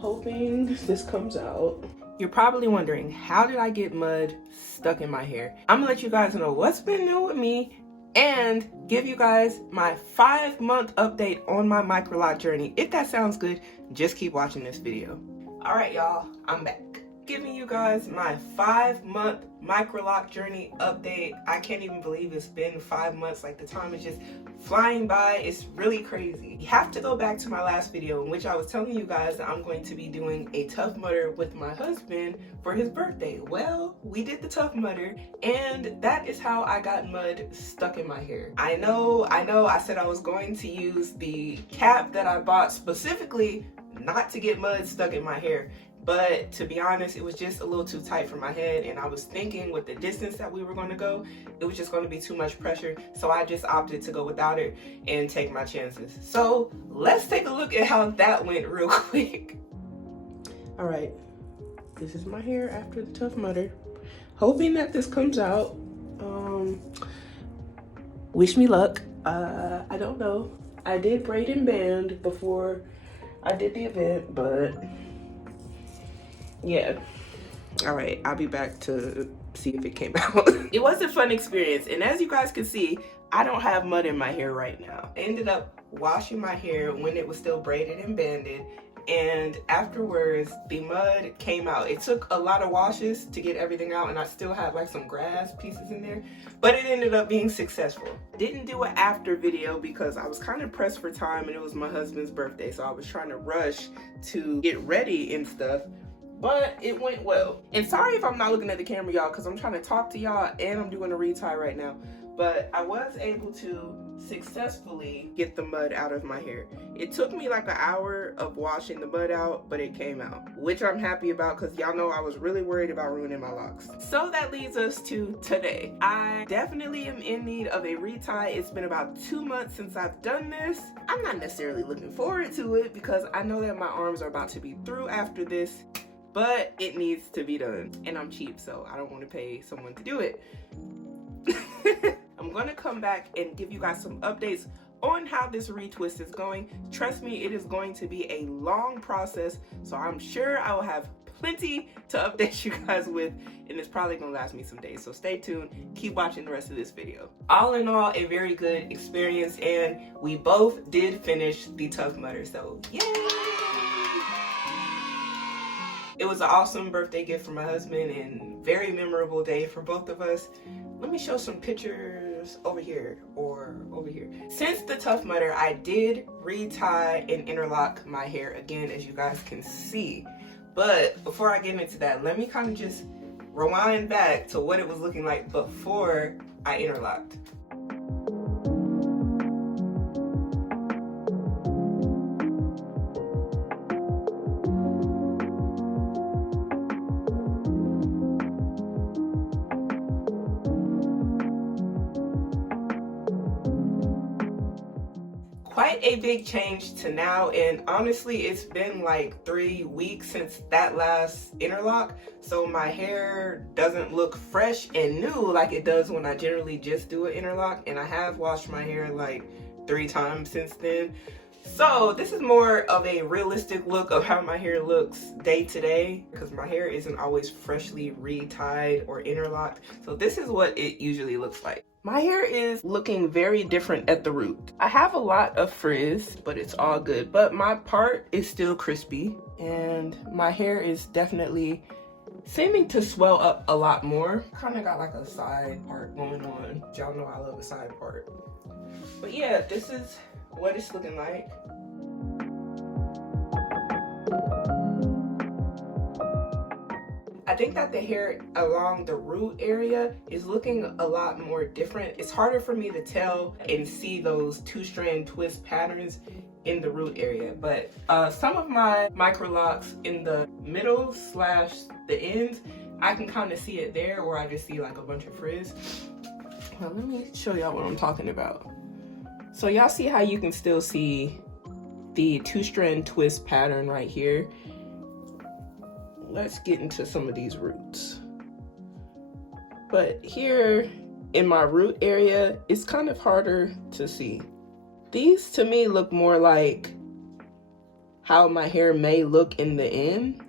hoping this comes out. You're probably wondering, how did I get mud stuck in my hair? I'm gonna let you guys know what's been new with me and give you guys my 5-month update on my Microloc journey. If that sounds good, just keep watching this video. All right, y'all, I'm back. Giving you guys my 5-month Microloc journey update. I can't even believe it's been 5 months. Like, the time is just flying by. It's really crazy. You have to go back to my last video in which I was telling you guys that I'm going to be doing a Tough Mudder with my husband for his birthday. Well, we did the Tough Mudder, and that is how I got mud stuck in my hair. I know, I said I was going to use the cap that I bought specifically not to get mud stuck in my hair. But to be honest, it was just a little too tight for my head, and I was thinking with the distance that we were going to go, it was just going to be too much pressure. So I just opted to go without it and take my chances. So let's take a look at how that went real quick. All right, this is my hair after the Tough Mudder. Hoping that this comes out. Wish me luck. I don't know. I did braid and band before I did the event, but yeah. All right, I'll be back to see if it came out. It was a fun experience, and as you guys can see, I don't have mud in my hair right now. I ended up washing my hair when it was still braided and banded, and afterwards the mud came out. It took a lot of washes to get everything out, and I still have like some grass pieces in there, but it ended up being successful. Didn't do an after video because I was kind of pressed for time, and it was my husband's birthday, so I was trying to rush to get ready and stuff. But it went well. And sorry if I'm not looking at the camera, y'all, because I'm trying to talk to y'all and I'm doing a retie right now. But I was able to successfully get the mud out of my hair. It took me like an hour of washing the mud out, but it came out, which I'm happy about because y'all know I was really worried about ruining my locks. So that leads us to today. I definitely am in need of a retie. It's been about 2 months since I've done this. I'm not necessarily looking forward to it because I know that my arms are about to be through after this, but it needs to be done, and I'm cheap, so I don't want to pay someone to do it. I'm gonna come back and give you guys some updates on how this retwist is going. Trust me, it is going to be a long process, so I'm sure I will have plenty to update you guys with, and it's probably gonna last me some days, so stay tuned. Keep watching the rest of this video. All in all, a very good experience, and we both did finish the Tough Mudder, so yay! It was an awesome birthday gift for my husband and very memorable day for both of us. Let me show some pictures over here or over here. Since the Tough Mudder, I did retie and interlock my hair again, as you guys can see. But before I get into that, let me kind of just rewind back to what it was looking like before I interlocked. Quite a big change to now, and honestly it's been like 3 weeks since that last interlock, so my hair doesn't look fresh and new like it does when I generally just do an interlock, and I have washed my hair like 3 times since then. So this is more of a realistic look of how my hair looks day to day, because my hair isn't always freshly retied or interlocked. So this is what it usually looks like. My hair is looking very different at the root. I have a lot of frizz, but it's all good. But my part is still crispy, and my hair is definitely seeming to swell up a lot more. Kind of got like a side part going on. Y'all know I love a side part. But yeah, this is what it's looking like. I think that the hair along the root area is looking a lot more different. It's harder for me to tell and see those 2-strand twist patterns in the root area, but some of my Microlocs in the middle / the ends, I can kind of see it there, or I just see like a bunch of frizz. Well, let me show y'all what I'm talking about. So y'all see how you can still see the 2-strand twist pattern right here? Let's get into some of these roots. But here in my root area, it's kind of harder to see. These to me look more like how my hair may look in the end,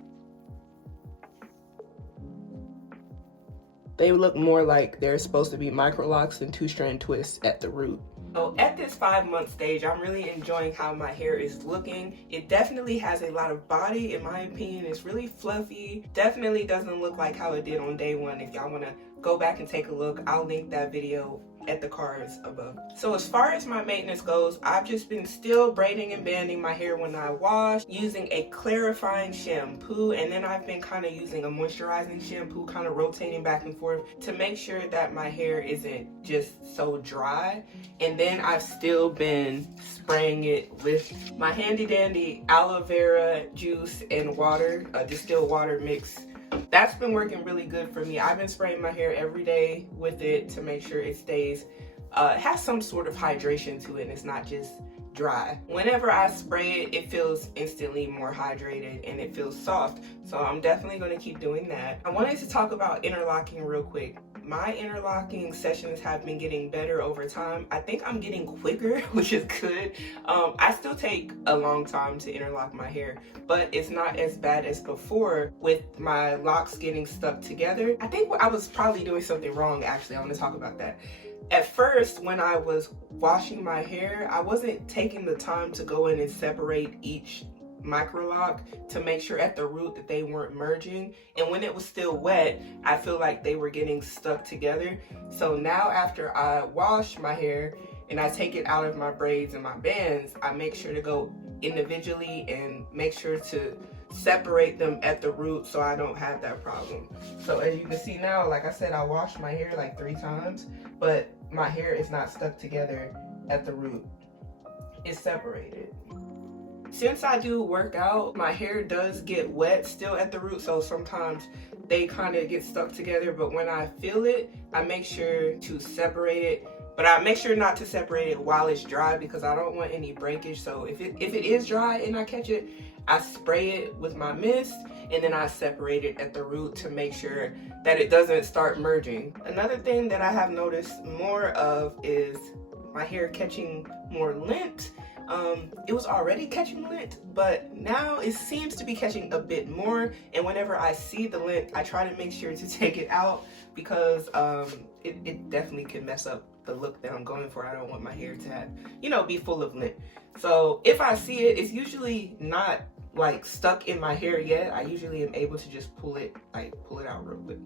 they look more like they're supposed to be microlocs and 2-strand twists at the root. So at this 5-month stage, I'm really enjoying how my hair is looking. It definitely has a lot of body, in my opinion. It's really fluffy. Definitely doesn't look like how it did on day one. If y'all want to go back and take a look, I'll link that video at the cards above. So as far as my maintenance goes, I've just been still braiding and banding my hair when I wash, using a clarifying shampoo, and then I've been kind of using a moisturizing shampoo, kind of rotating back and forth to make sure that my hair isn't just so dry. And then I've still been spraying it with my handy dandy aloe vera juice and water, distilled water mix. That's been working really good for me. I've been spraying my hair every day with it to make sure it stays, has some sort of hydration to it and it's not just dry. Whenever I spray it, it feels instantly more hydrated and it feels soft. So I'm definitely going to keep doing that. I wanted to talk about interlocking real quick. My interlocking sessions have been getting better over time. I think I'm getting quicker, which is good. I still take a long time to interlock my hair, but it's not as bad as before with my locks getting stuck together. I think I was probably doing something wrong, actually. I want to talk about that. At first, when I was washing my hair, I wasn't taking the time to go in and separate each microloc to make sure at the root that they weren't merging, and when it was still wet, I feel like they were getting stuck together. So now after I wash my hair and I take it out of my braids and my bands, I make sure to go individually and make sure to separate them at the root so I don't have that problem. So as you can see now, like I said, I washed my hair like 3 times, but my hair is not stuck together at the root. It's separated. Since I do work out, my hair does get wet still at the root, so sometimes they kind of get stuck together, but when I feel it, I make sure to separate it. But I make sure not to separate it while it's dry because I don't want any breakage. So if it is dry and I catch it, I spray it with my mist and then I separate it at the root to make sure that it doesn't start merging. Another thing that I have noticed more of is my hair catching more lint. It was already catching lint, but now it seems to be catching a bit more, and whenever I see the lint, I try to make sure to take it out because it definitely can mess up the look that I'm going for. I don't want my hair to have, you know, be full of lint. So if I see it, it's usually not like stuck in my hair yet. I usually am able to just pull it out real quick.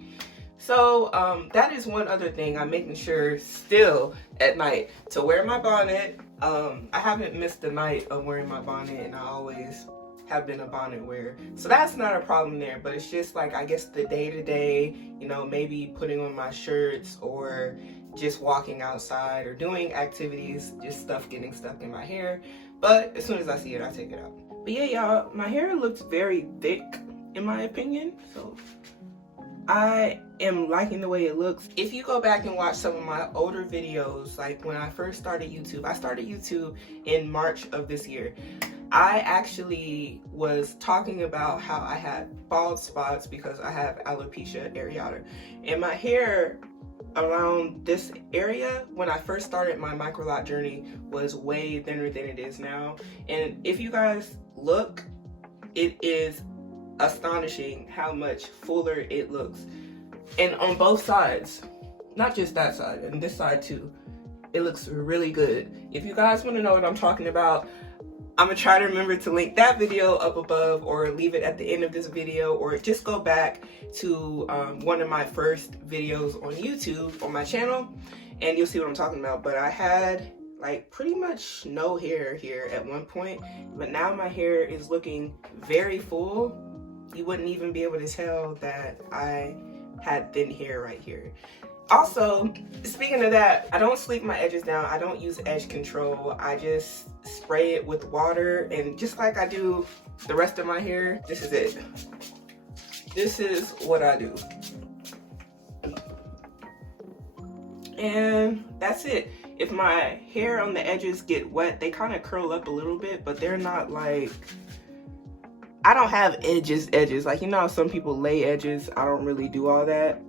So that is one other thing. I'm making sure still at night to wear my bonnet. I haven't missed the night of wearing my bonnet, and I always have been a bonnet wearer. So that's not a problem there, but it's just like, I guess the day-to-day, you know, maybe putting on my shirts or just walking outside or doing activities, just stuff getting stuck in my hair. But as soon as I see it, I take it out. But yeah, y'all, my hair looks very thick in my opinion. So I am liking the way it looks. If you go back and watch some of my older videos, like when I first started YouTube, I started YouTube in March of this year. I actually was talking about how I had bald spots because I have alopecia areata. And my hair around this area, when I first started my microloc journey, was way thinner than it is now. And if you guys look, it is astonishing how much fuller it looks, and on both sides, not just that side, and this side too, it looks really good. If you guys want to know what I'm talking about, I'm gonna try to remember to link that video up above or leave it at the end of this video, or just go back to one of my first videos on YouTube on my channel and you'll see what I'm talking about. But I had like pretty much no hair here at one point, but now my hair is looking very full. You wouldn't even be able to tell that I had thin hair right here. Also, speaking of that, I don't sleek my edges down. I don't use edge control. I just spray it with water, and just like I do the rest of my hair, this is it. This is what I do. And that's it. If my hair on the edges get wet, they kind of curl up a little bit, but they're not like, I don't have edges. Like, you know how some people lay edges? I don't really do all that.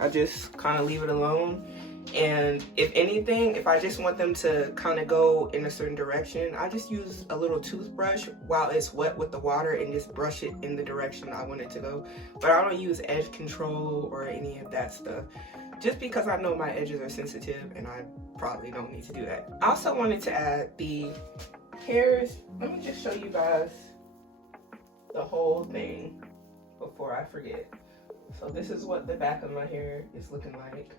I just kind of leave it alone. And if anything, if I just want them to kind of go in a certain direction, I just use a little toothbrush while it's wet with the water and just brush it in the direction I want it to go. But I don't use edge control or any of that stuff, just because I know my edges are sensitive and I probably don't need to do that. I also wanted to add the hairs. Let me just show you guys the whole thing before I forget. So this is what the back of my hair is looking like.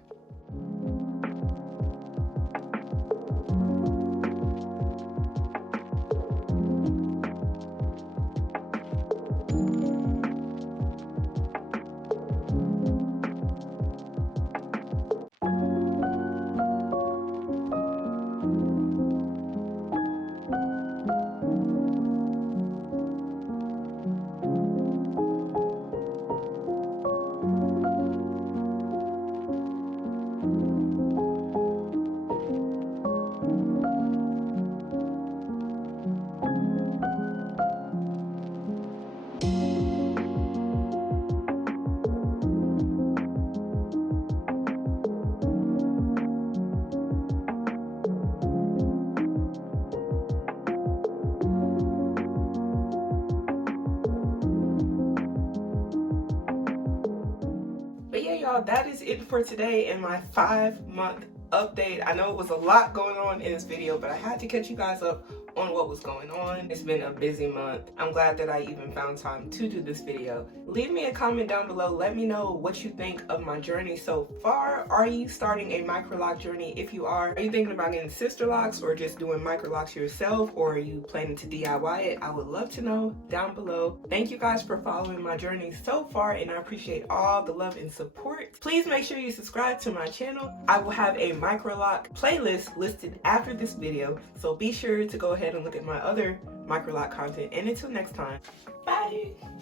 But yeah, y'all, that is it for today in my 5-month update. I know it was a lot going on in this video, but I had to catch you guys up on what was going on. It's been a busy month. I'm glad that I even found time to do this video. Leave me a comment down below. Let me know what you think of my journey so far. Are you starting a Microloc journey? If you are you thinking about getting sister locks or just doing Microlocs yourself, or are you planning to DIY it? I would love to know down below. Thank you guys for following my journey so far, and I appreciate all the love and support. Please make sure you subscribe to my channel. I will have a Microloc playlist listed after this video, so be sure to go ahead and look at my other Microloc content. And until next time, bye!